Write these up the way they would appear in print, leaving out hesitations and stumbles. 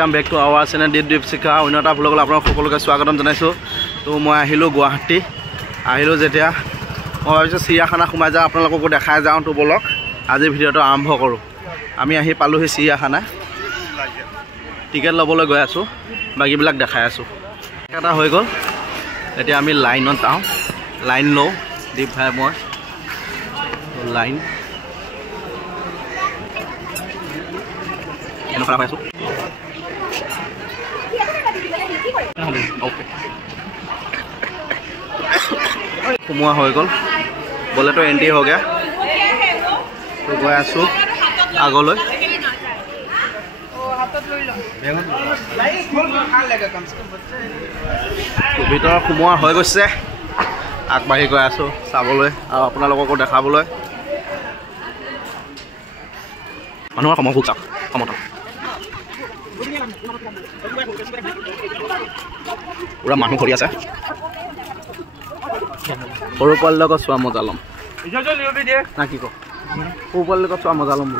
Welcome back to our channel Deepshikha अन्य এটা ব্লগত আপোনাক সকলোকে স্বাগতম জনাইছো তো মই আহিলো গুৱাহাটী আহিলো যেতিয়া মই ভাবিছো চিৰিয়াখানা সোমাই যাওঁ আপোনালোককো দেখাই যাওঁ তো ব্লগ আজি ভিডিওটো আৰম্ভ কৰো আমি আহি পালোহি চিৰিয়াখানা টিকেট লবলৈ গৈ আছো বাকিবিলাক দেখাই আছো এটা হৈ গল এতিয়া আমি লাইনত যাওঁ লাইন লও দীপ ভাই মই লাইন এনো খারাপ আছো ओके कुमुआ हो गल बोले तो एंट्री हो गया तो गई आसो आगल भर कुमुआ हो गई आगबाढ़ी गई आसो चाबले आपको देखाबले मानुर समय खूब चाक क्षमता पूरा मानु भरी আছে সৰু পোৱাল লগত চোৱা মজা লম না কি কো সৰু পোৱাল লগত চোৱা মজা লম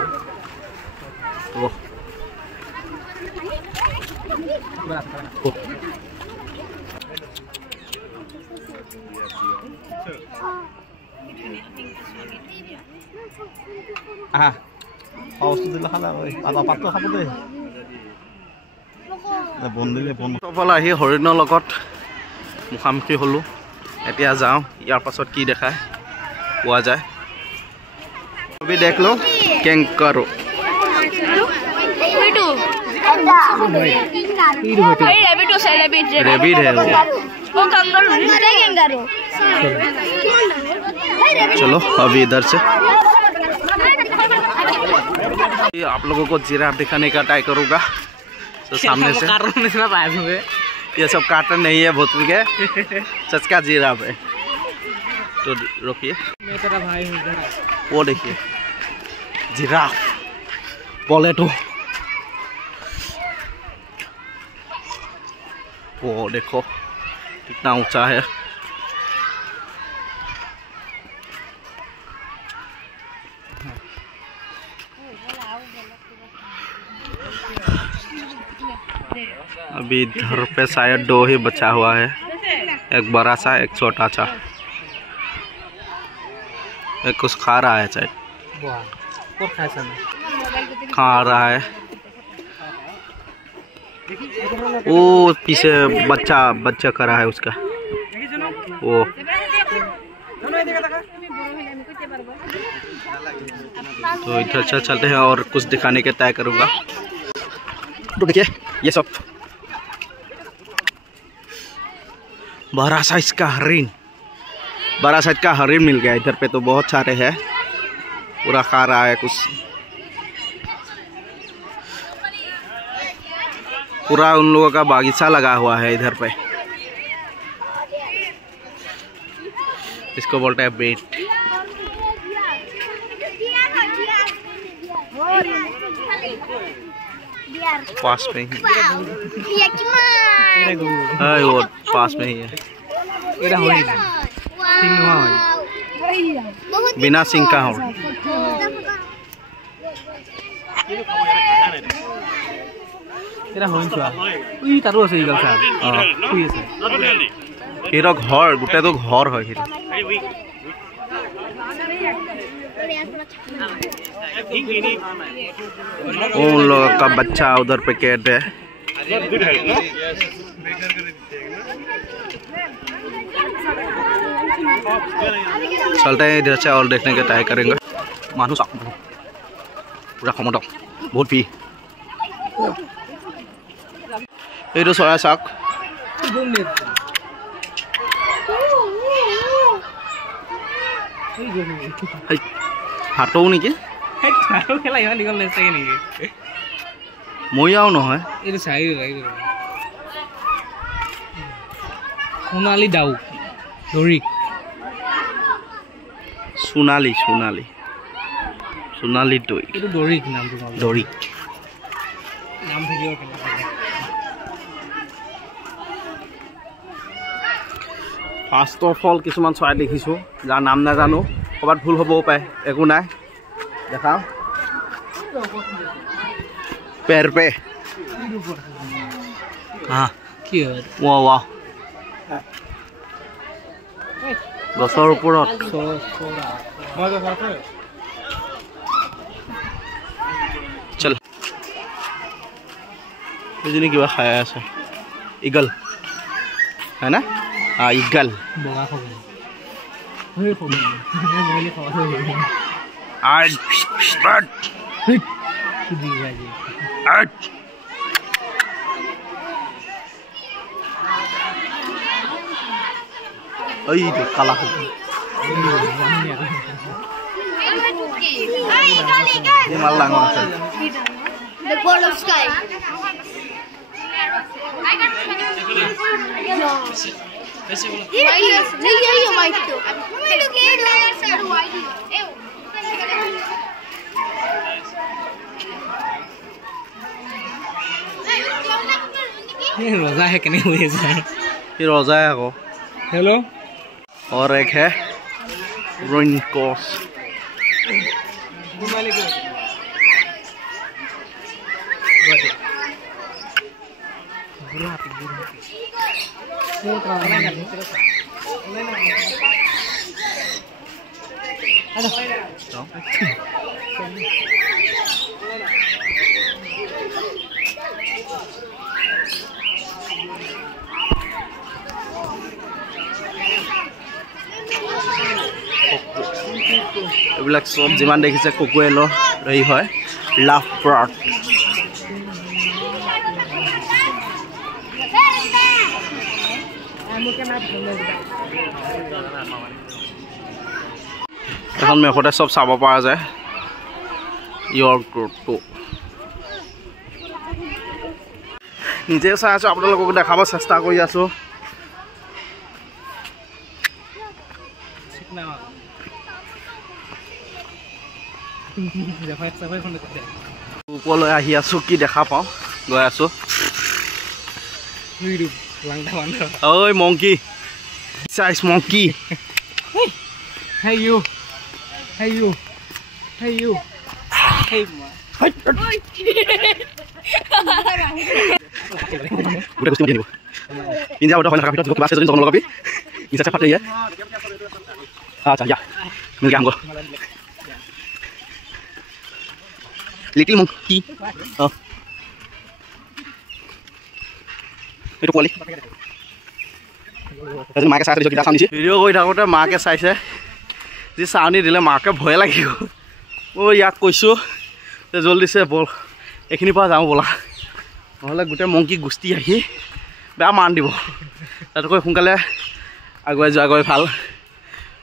আহা পাউছ দিলা খালা ওই পাতা পাতা খাব দে বন্ধুলে আহি হৰিণৰ লগত মুখামুখি হলো এতিয়া যাওঁ ইয়াৰ পাছত কি দেখায় পোৱা যায় আমি দেখ লো কেংকাৰো रेबिट है वो कैंगारू चलो अभी इधर से आप लोगों को जिराफ दिखाने का ट्राई करूँगा तो सामने से ये सब कार्टन नहीं है भोतरी के सच का जिराफ है तो रोकिए वो देखिए जिराफ बोले तो वो देखो कितना ऊंचा है अभी इधर पे शायद दो ही बचा हुआ है एक बड़ा सा एक छोटा सा एक कुछ खा रहा है शायद खा रहा है वो पीछे बच्चा करा है उसका वो तो इधर से चलते हैं और कुछ दिखाने के तय करूँगा तो देखिए ये सब बड़ा साइज का हरिण बड़ा साइज का हरिण मिल गया इधर पे तो बहुत सारे हैं पूरा खा रहा है कुछ पूरा उन लोगों का बागीचा लगा हुआ है इधर पे इसको बोलते हैं बेट पास में ही वो पास में ही है बिना सिंह का हो हिरो घर गोटे तो घर है हिरो उन लोगों का बच्चा उधर पे कैद है चलते हैं इधर से और देखने का ट्राई करेंगे मानो साफ पूरा क्षमता बहुत भी ये तो सोया साग हाथों नेকি মইয়াও নহয় এই চাই সোণালী দাউ দৰিক সোণালী সোণালী সোণালী দৈ এইটো দৰিক নামটো দৰিক নাম থাকিও ফাৰ্ষ্ট অফ অল কিছুমান চৰাই দেখিছোঁ যাৰ নাম নাজানো ক'ৰবাত ভুল হ'বও পাৰে একো নাই দেখাওঁ पैर पे কি হয় ৱা গছৰ ওপৰত চল এজনী কিবা খাই আছে ইগল হয় না ইগল বগা খাব কালা মাল ডাঙৰ আছে The ball of sky. रोजा है कने हुए ये रोजा है को हेलो और एक है रेनकोट এইবিলাক সব যিমান দেখিছে কোকোয়েলৰ ৰহি হয় লাভ ব্ৰাড এখন মেঘতে সব চাব পৰা যায় য়ৰ্কটো নিজে চাই আছো আপোনালোকক দেখাব চেষ্টা কৰি আছো ওপৰলৈ আহি আছো কি দেখা পাওঁ গৈ আছো ঐ monkey size monkey Hey you. Hey you. Hey you. Hey ma. Udah gusti begini bu. Ini udah banyak kapit juga bahasa jadi tolong lagi. Bisa cepat ya. Ya. Milik anggo. Little monkey. Oh. Itu kuali. Jadi maake saat kita sound দিছে video কৰি থাকোতে মাকে চাইছে যে সাউনি দিলে মাকে ভয় লাগিব ও ইয়াক কৈছো যে জলদিছে বল এখিনি পা যাও বলা নহলে গুটে মংকি গুষ্টি আহি বেয়া মান দিব তাতকৈ সোনকালে আগুৱাই যোৱা গৈ ভাল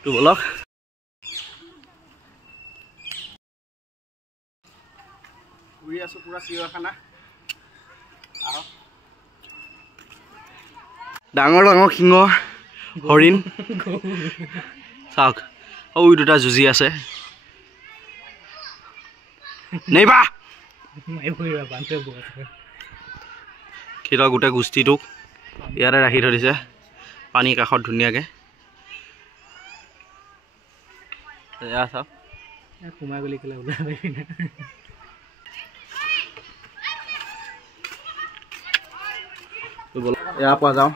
তো বলক ঘূৰি আছো পুৰা চিৰিয়াখানা ডাঙৰ ডাঙৰ সিংহ হৰিণ চাওক ঐ দুটা যুঁজি আছে নেইবা কিটা গোটেই গোষ্ঠীটোক ইয়াতে ৰাখি থৈ দিছে পানী কাষত ধুনীয়াকৈ এয়া চাওক সোমাই গলি কেলে ওলাই পাবি না ইয়াৰ পৰা যাওঁ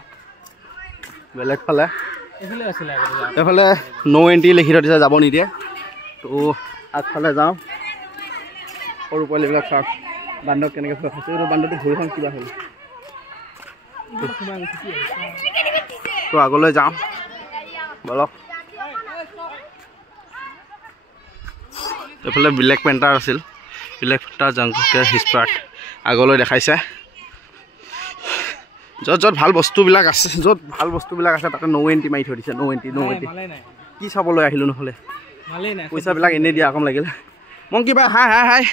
বেলেগ ফালে এইফালে নো এণ্ট্ৰি লিখি থৈ দিছে যাব নিদিয়ে তো আগফালে যাওঁ সৰু পোৱালিবিলাক চাওক বান্দৰ কেনেকৈ ভয় খাইছে এইটো বান্দৰটো ভৰিখন কিবা হ'ল তো আগলৈ যাওঁ বলক এইফালে ব্লেক পেণ্টাৰ আছিল ব্লেক পেণ্টাৰ জাংকেৰ হিস্পাৰ্ট আগলৈ দেখাইছে য'ত য'ত ভাল বস্তুবিলাক আছে য'ত ভাল বস্তুবিলাক আছে তাতে নো এণ্ট্ৰি মাৰি থৈ দিছে নো এণ্ট্ৰি কি চাবলৈ আহিলোঁ নহ'লে পইচাবিলাক এনেই দিয়া কম লাগিল মোক কিবা হাই হাই হাই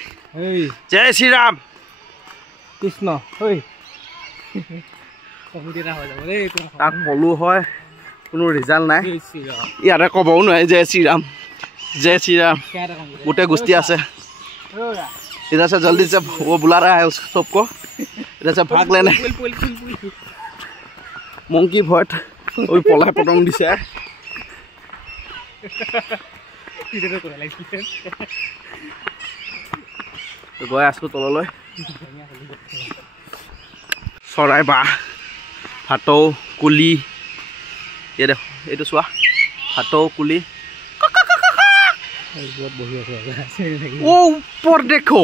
জয় শ্ৰীৰাম কৃষ্ণ তাক ক'লো হয় কোনো ৰিজাল্ট নাই ইয়াতে ক'বও নোৱাৰে জয় শ্ৰীৰাম जय श्री राम गोटे गोष्ठी আছে इधर से जल्दी से वो बुला रहा है उस सबको इधर से भाग लेने मंकी भट ওই পলাই পটং দিছে গৈ আছো তললৈ চৰাই বাহ ভাটৌ কুলি এই দেখো এইটো চোৱা ভাটৌ কুলি বহি আছে ओ ऊपर देखो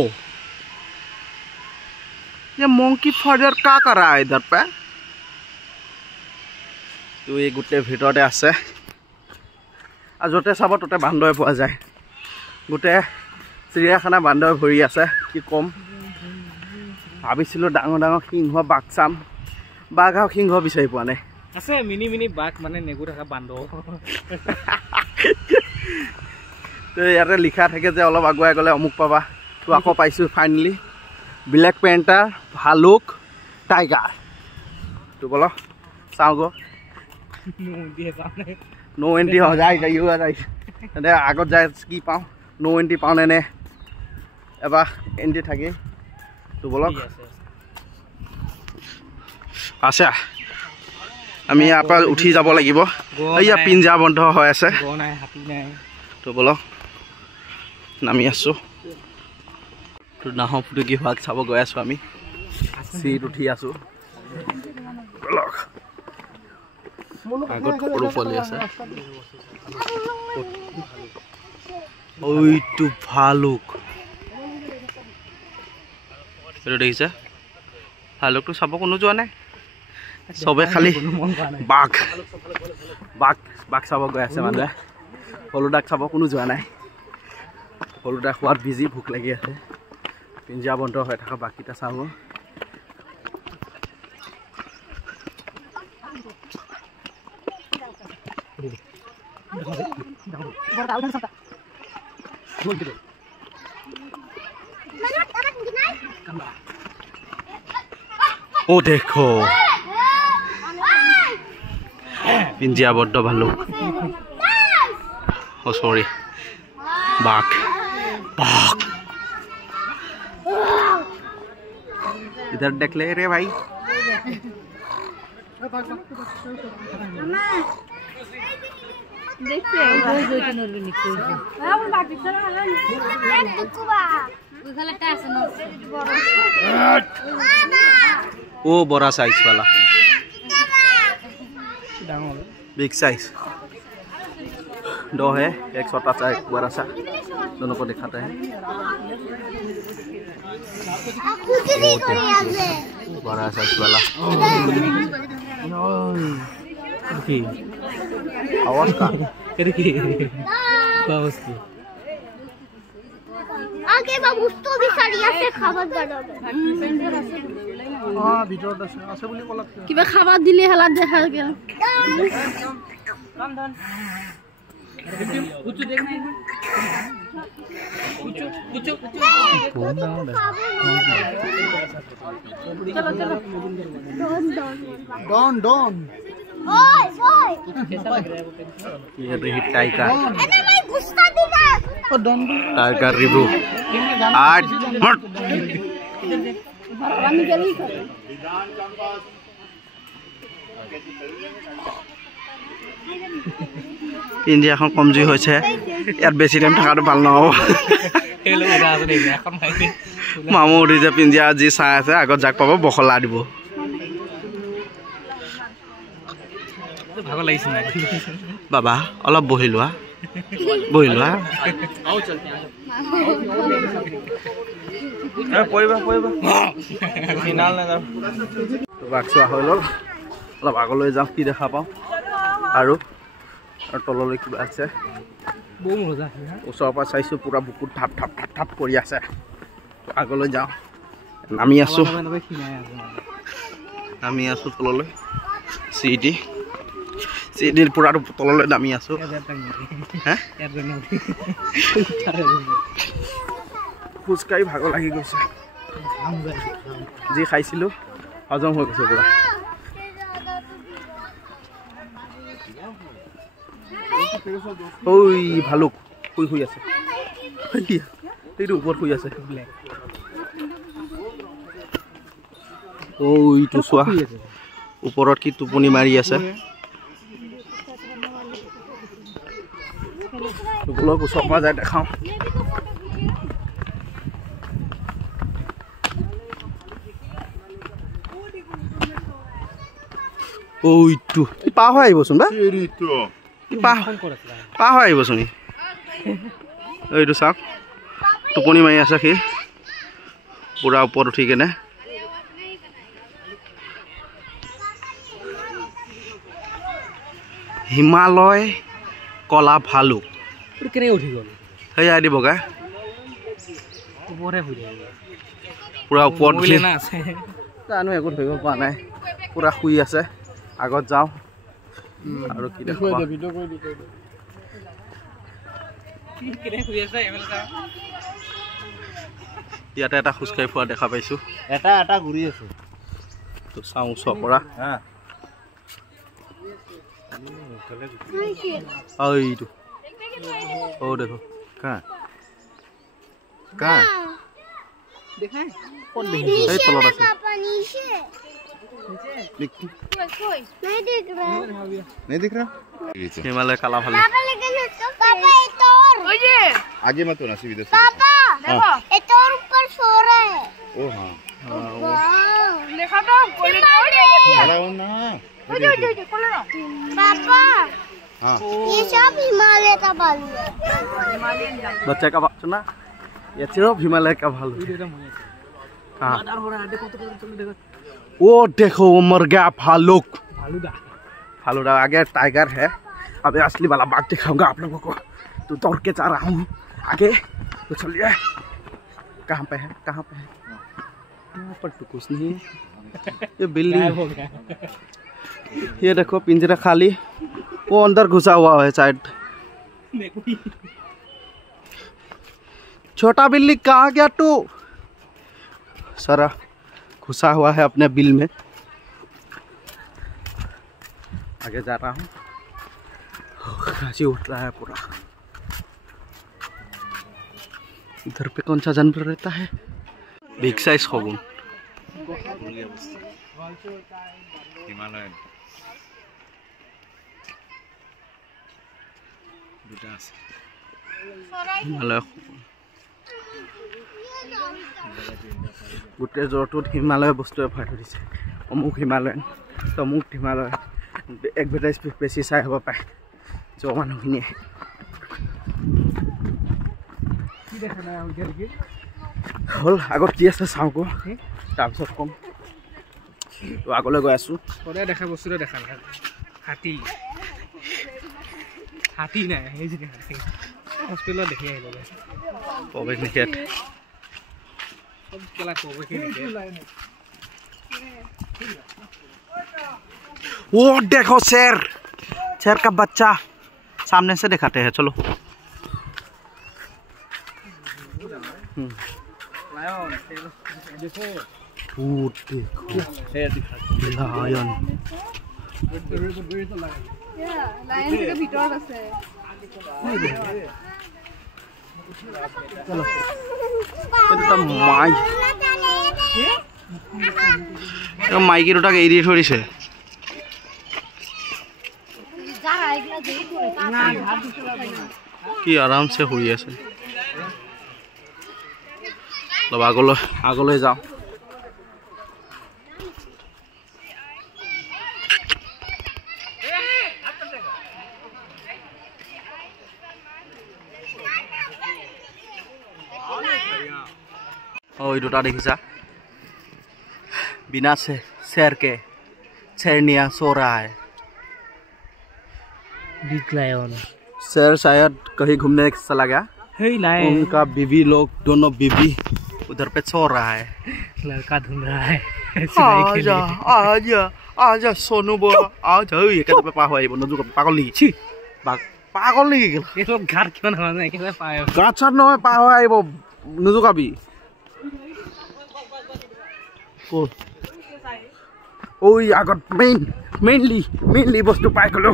ये मंकी फादर क्या कर रहा है इधर पे तो ये गोटे भितरते আছে আর যতে চাব ততে বান্দৰ পোৱা যায় গোটে চিৰিয়াখানা বান্দৰ ভৰি আছে কি কম ভাবিছিলো ডাঙৰ ডাঙৰ সিংহ বাঘ চাম বাঘ আৰু সিংহ বিচাৰি পোৱা নাই আছে মিনি মিনি বাঘ মানে নেগু থকা বান্দৰ তো ইয়াতে লিখা থাকে যে অলপ আগুৱাই গ'লে অমুক পাবা তো আকৌ পাইছোঁ ফাইনেলি ব্লেক পেণ্টাৰ ভালুক টাইগাৰ তো বলো চাওঁ গো নো এণ্ট্ৰি হৈ যায় তেন্তে আগত যায় কি পাওঁ নো এণ্ট্ৰি পাওঁ নে এবাৰ এণ্ট্ৰি থাকে তো বলক আছে আমি ইয়াৰ পৰা উঠি যাব লাগিব এইয়া পিঞ্জা বন্ধ হৈ আছে তো বলক নামি আছো তো নাহৰ ফুটুকি হোৱাক চাব গৈ আছো আমি চিট উঠি আছো আগত সৰু পোৱালি আছে ওইটো ভালুক এইটো দেখিছে ভালুকটো চাব কোনো যোৱা নাই চবে খালি বাঘ বাঘ বাঘ চাব গৈ আছে মানুহে হলুদাক চাব কোনো যোৱা নাই হলুদা খোৱাত বিজি ভোক লাগি আছে পিঞ্জা বন্ধ হৈ থকা বাকীটা চাব ओ देखो पिंजिया बड्ड भालुक ओ सॉरी बाघ बाघ इधर देख ले रे भाई ओ बड़ा साइज वाला बिग साइज दो है एक छोटा सा एक बड़ा सा दोनों को दिखाते हैं बड़ा साइज वाला आवाज का आगे बाबू तो भी सरिया से खाबर गाड़ो हां ভিতৰত আছে আছে বুলি কলা কিবা খাবার দিলে হেলা দেখা গেল কাম ধন উচ্চ দেখ না উচ্চ डॉन ओए ओए ये रही टाइगर अरे भाई गुस्सा दिला ओ डॉन टाइगर रिव्यू आज मत पानी गली कर ইন্ডিয়াখন কমজুৰি হৈছে ইয়াত বেছি টাইম থকাটো ভাল নহ'ব মামু উঠি যে পিঞ্জিয়া যি চাই আছে আগত যাক পাব বখলা দিব ভাগৰ লাগিছে নাই বাবা অলপ বহি লোৱা পৰিবা ফিনাল না যাও বাক চোৱা হৈ গ'ল অলপ আগলৈ যাওঁ কি দেখা পাওঁ আৰু তললৈ কিবা আছে বহু মজা ওচৰৰ পৰা চাইছোঁ পুৰা বুকুত ঠাপ ঠাপ ঠাপ ঠাপ কৰি আছে আগলৈ যাওঁ নামি আছোঁ তললৈ চিডিৰ পুৰা তললৈ নামি আছোঁ খোজকাঢ়ি ভাগৰ লাগি গৈছে যি খাইছিলোঁ হজম হৈ গৈছে পুৰা ওই ভালুক শুই আছে এইটো ওপৰত শুই আছে ওইটো চোৱা ওপৰত কি টোপনি মাৰি আছে বলক ওচৰৰ পৰা যাই দেখাওঁ ওইটো পাৰ হৈ আহিবচোন বা পাৰ হৈ আহিবচোন এইটো চাওক টোপনি মাৰি আছে সি পুৰা ওপৰত উঠি কেনে হিমালয় কলা ভালুক কেনেকৈ উঠি গ'ল সেয়া দিব গা ওপৰতে শুই থাকিব পুৰা ওপৰত উঠি না আছে জানো একো ধৰিব পৰা নাই পুৰা শুই আছে আগত যাওঁ আৰু কি দেখুৱা ইয়াতে এটা খোজকাঢ়ি ফুৰা দেখা পাইছোঁ এটা ঘূৰি আছে তো চাওঁ ওচৰৰ পৰা এইটো অ দেখো কা এই তলত আছে नहीं दिख रहा हिमालय काला भालू आगे मत होना सीधे पापा देखो ये तो ऊपर सो रहा है ओ हां देखा तो खड़ा हो ना पापा हां ये सब हिमालय का भालू है बच्चे का सुना ये सिर्फ हिमालय का भालू कहां वो देखो वो मर गया भालुक फालूदा आगे टाइगर है अभी असली वाला बाघ दिखाऊंगा आप लोगों को तो दौड़ के जा रहा हूँ आगे तो चलिए कहाँ पे है यहाँ पर तो कुछ नहीं ये बिल्ली ये देखो पिंजरा खाली वो अंदर घुसा हुआ है शायद छोटा बिल्ली कहाँ गया तू सारा घुसा हुआ है अपने बिल में आगे जा रहा हूँ खांसी उठ रहा है पूरा इधर पे कौन सा जानवर रहता है बिग साइज खगुन हिमालय हिमालय गोटे जरटोत हिमालय बस्तुए भৰাই থৈ দিছে অমুক হিমালয়ন তমুক হিমালয় এডভাৰটাইজ বেছি চাই হ'ব পাৰে जो মানুহখিনিয়ে হ'ল আগত কি আছে চাওঁকো তাৰপিছত কম তো আগলৈ গৈ আছোঁ সদায় দেখা বস্তুটো দেখা নাই হাতী নাই সেই যে হস্পিটেলত দেখি আহিলোঁ প্ৰৱেশ নিষেধ वो देखो शेर का बच्चा सामने से दिखाते हैं चलो लायन माइकी दुटाक एरि थৈ দিছে কি আরাম से শুই আছে লব আগলৈ যাও ओ दुटा देखिसा बिना से शेर के शेरनिया सो रहा है बिग लायन शेर शायद कहीं घूमने चला गया उनका बीवी लोग दोनों बीवी उधर पे सो रहा है लड़का ढूंढ रहा है आजा आजा आजा सोनू बो आजा ये कहते पे पा होई बनो जो पागल नी छी पागल नी गेल ये लोग घर क्यों ना होना के पाए गाछर न पा होई बो नुजुकाबी को ओई आगत मेनली बस्तु पाइ गलो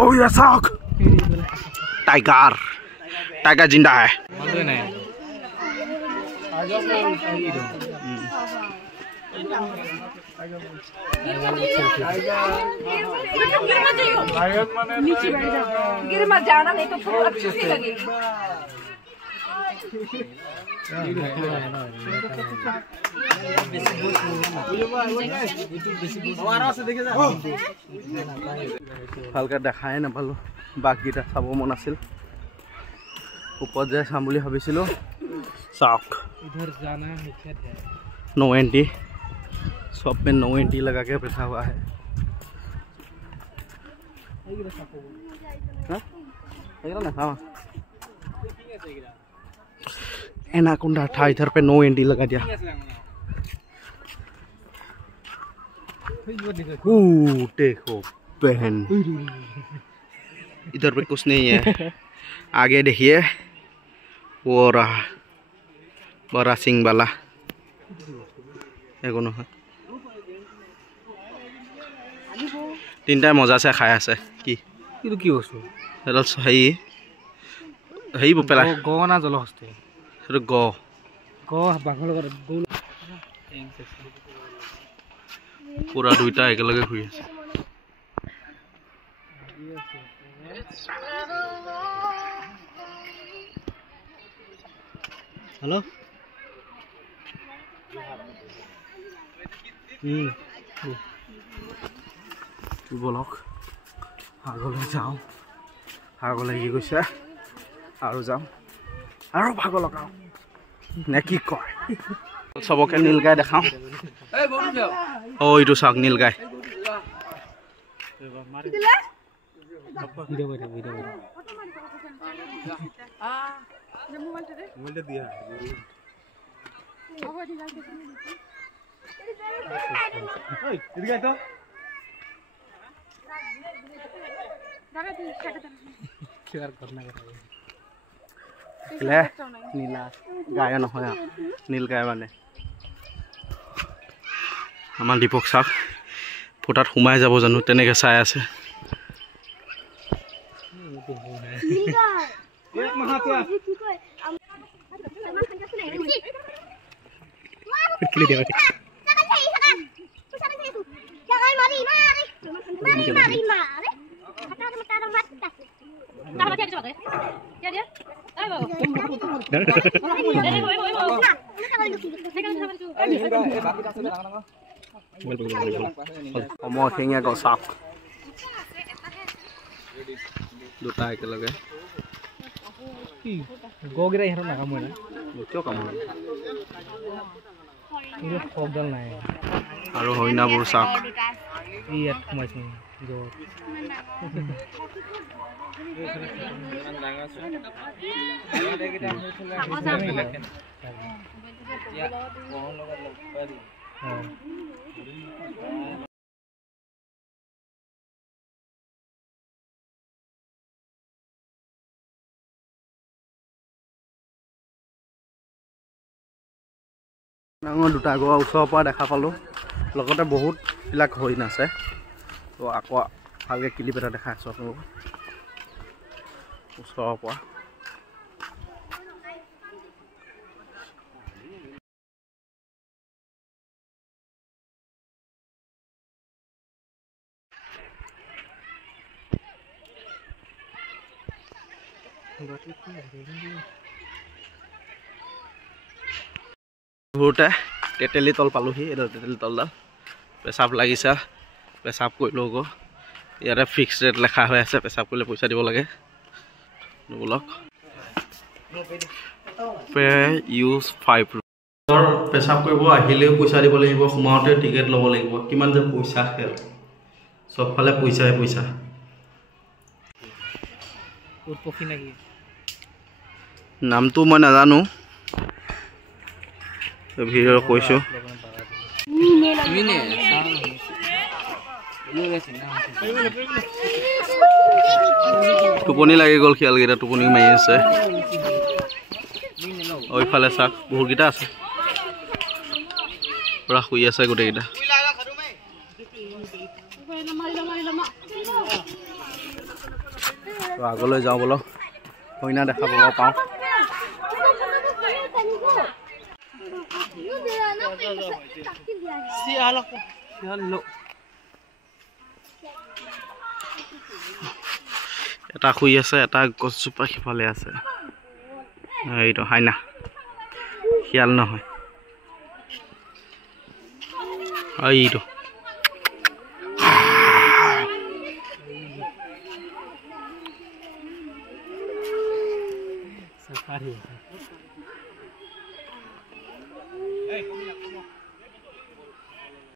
ओई असाक टाइगर जिंदा है गिर मत जाना नहीं तो अच्छी लगेगी ভালকে দেখাই নাপালো বাঘকেইটা চাব মন আছিল ওপৰত যে চাম বুলি ভাবিছিলোঁ চাওক नो एंट्री सब में नो एंट्री लगा के बैठा हुआ है एनाकोंडा था इधर पे नो एंट्री लगा दिया देखो बहन इधर पे कुछ नहीं है आगे देखिए वो रहा बड़ा सिंह वाला একো নহয় তিনটাই মজা আছে খাই আছে কি কিন্তু কি বস্তু এডাল হেৰি পেলাই গনা জলহস্তি সেইটো বাঘৰ লগত পুৰা দুইটা একেলগে ঘূৰি আছে হেল্ল' বলক আগলৈ যাওঁ ভাগ লাগি গৈছে আৰু যাওঁ আৰু ভাগ লগাওঁ নে কি কয় চবকে নীলগাই দেখাওঁ এইটো চাওক নীলগাই নীলা গায় নহয় নীল গায় মানে আমাৰ দীপক চাওক ফুটাত সোমাই যাব জানো তেনেকৈ চাই আছে শেঙীয়া গছ চাওক দুটা একেলগে গগিৰা ইহঁতৰ নাকামোৱে না কিয় কামোৰে শকডাল নাই আৰু হৰিণাবোৰ চাওক ইয়াত সোমাইছে ডাঙৰ দুটা গড় ওচৰৰ পৰা দেখা পালোঁ লগতে বহুতবিলাক হৰিণ আছে তো আকৌ ভালকৈ ক্লিপ এটা দেখাই আছোঁ আপোনালোকক ওচৰৰ পৰা ঘূৰোতে তেতেলী তল পালোহি এইডাল তেতেলী তলডাল পেচাব লাগিছে পেচাব কৰিলোঁ আকৌ ইয়াতে ফিক্স ৰেট লেখা হৈ আছে পেচাব কৰিলে পইচা দিব লাগে বলক পে ইউজ 5 পেচাব কৰিব আহিলেও পইচা দিব লাগিব সোমাওঁতে টিকেট ল'ব লাগিব কিমান যে পইচা খেল চবফালে পইচাই পইচা নামটো মই নাজানো ভিডিঅ' কৈছোঁ টোপনি লাগি গ'ল শিয়ালকেইটা টোপনি মাৰি আছে ওইফালে চাওক বহুতকেইটা আছে পুৰা শুই আছে গোটেইকেইটা আগলৈ যাওঁ বলক হৰিণা দেখা পাব পাওঁ এটা শুই আছে এটা গছজোপা সিফালে আছে এইটো হাইনা শিয়াল নহয় এইটো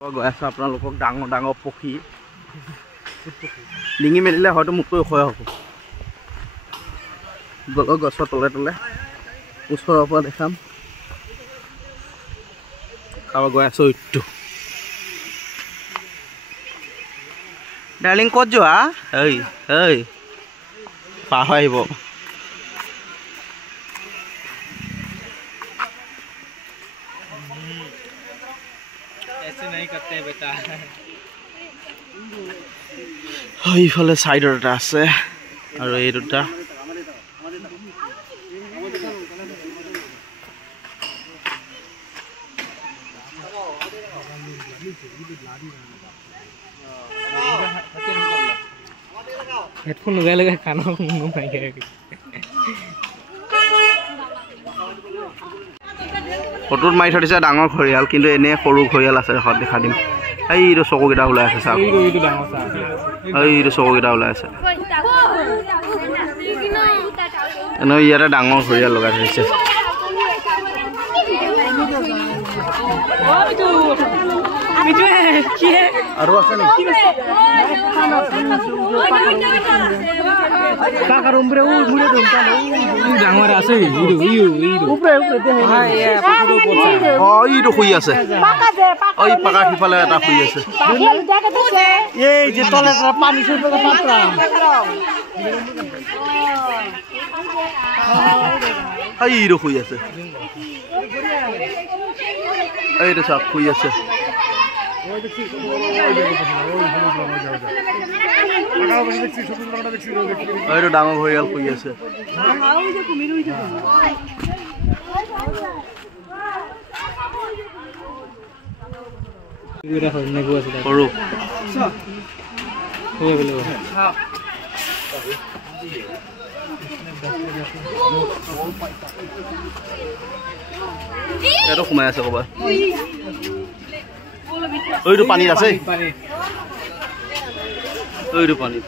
গৈ আছো আপোনালোকক ডাঙৰ ডাঙৰ পক্ষী ডিঙি মেলিলে হয়তো মোতকৈ ওখই হ'ব গছৰ তলে তলে ওচৰৰ পৰা দেখাম খাব গৈ আছো ইটো ডাৰ্লিং ক'ত যোৱা ঐ পাৰ হৈ আহিব এইফালে চাইডৰ এটা আছে আৰু এই দুটা হেডফোন লগাই লগাই কাণৰ ফটোত মাৰি থৈ দিছে ডাঙৰ ঘৰিয়াল কিন্তু এনে সৰু ঘৰিয়াল আছে ঘৰত দেখা দিম এইটো চকুকেইটা ওলাই আছে চাওক এইটো চকুকেইটা ওলাই আছে এনেও ইয়াতে ডাঙৰ ঘৰিয়াল লগাই থৈছে আৰু আছে নেকি ডাঙৰ আছে এইটো শুই আছে ঐ পাকাৰ সিফালে এটা শুই আছে এই যে তলে পানী এইটো শুই আছে এইটো চাওক শুই আছে এইটো ডাঙৰ ঘৰিয়াল শুই আছে সৰু এইটো সোমাই আছে ক'বা এইটো পানীত আছে এইটো পানীত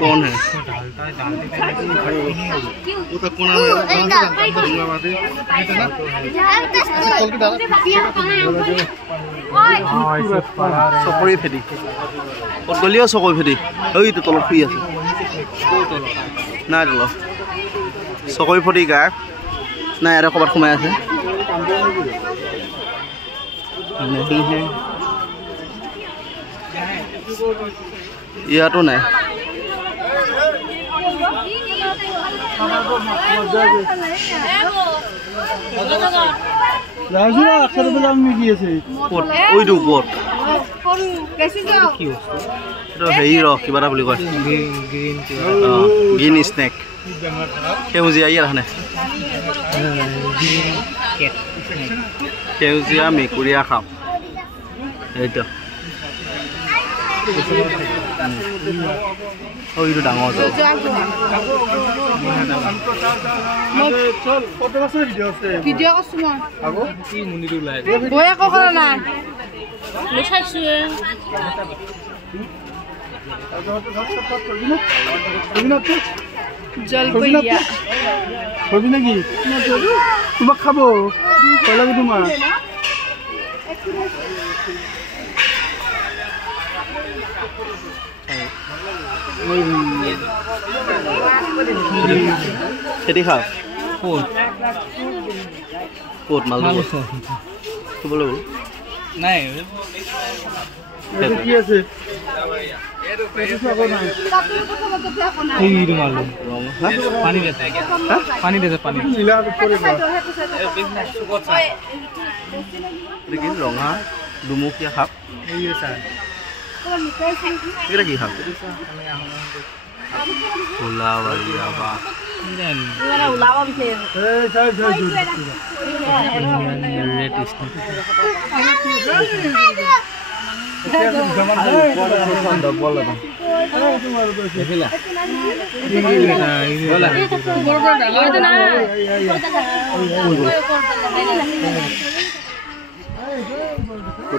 कौन है চকৰি ফেটি গলিও চকৰি ফেটি এইটো তলত শুই আছে নাই তলত চকৰি ফেটি গায় নাই আৰু ক'ৰবাত সোমাই আছে ইয়াতো নাই হেৰি ৰ কিবা এটা বুলি কয় গ্ৰীণ স্নেক সেউজীয়া ইয়াত আহে সেউজীয়া মেকুৰীয়া খাম এইটো এইটো ডাঙৰ নাকি তোমাক খাব ভয় লাগে তোমাৰ খেতি খাও ক'ত মাল ক'বলৈ বল নাই কি আছে পানী ৰঙা দুমুখীয়া সাপ কি সাপ ফুলাবাৰীয়া বা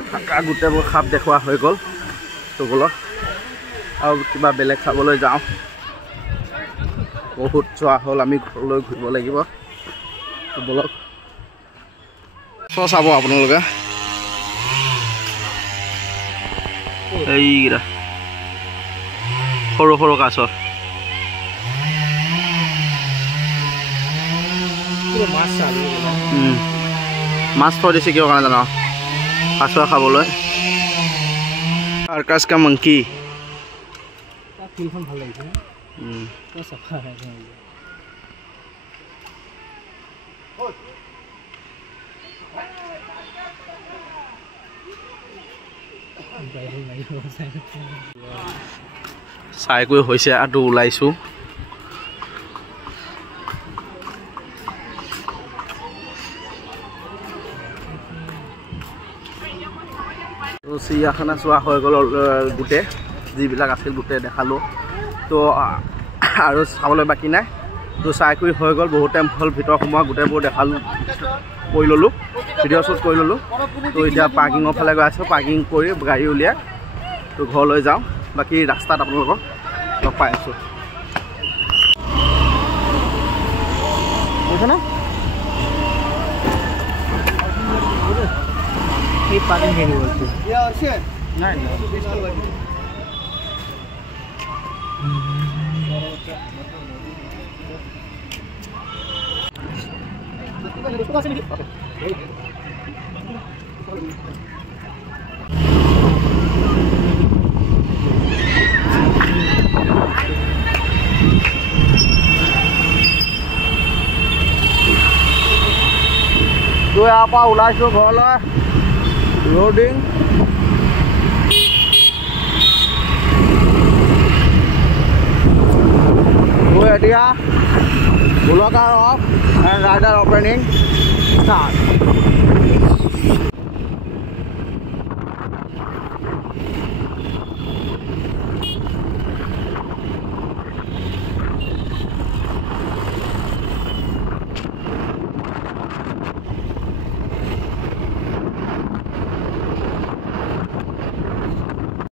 থাকা গোটেইবোৰ সাপ দেখুওৱা হৈ গ'ল তোবলক আৰু কিবা বেলেগ খাবলৈ যাওঁ বহুত চোৱা হ'ল আমি ঘৰলৈ ঘূৰিব লাগিব তোবলক চাব আপোনালোকে এইকেইটা সৰু সৰু কাছ মাছ থৈ দিছে কিয় কাৰণে জানো কাছুৱা খাবলৈ আৰ্কাছ কা মংকি ফিল্ডখন ভাল লাগিছে চাফা চাই কৰি হৈছে আৰু ওলাইছোঁ চিৰিয়াখানা চোৱা হৈ গ'ল গোটেই যিবিলাক আছিল গোটেই দেখালোঁ তো আৰু চাবলৈ বাকী নাই তো চাই কৰি হৈ গ'ল বহুত টাইম হ'ল ভিতৰ সোমোৱা গোটেইবোৰ দেখালোঁ কৰি ল'লোঁ ভিডিঅ' শ্বুট কৰি ল'লোঁ তো এতিয়া পাৰ্কিঙৰ ফালে গৈ আছোঁ পাৰ্কিং কৰি গাড়ী উলিয়াই তো ঘৰলৈ যাওঁ বাকী ৰাস্তাত আপোনালোকক লগ পাই আছোঁ বুজিছেনে এই পাৰ্কিং হেৰি বলছে নাই তো ইয়াৰ পৰা ওলাইছোঁ ঘৰলৈ লোডিং তো এতিয়া blogger of and rider opening start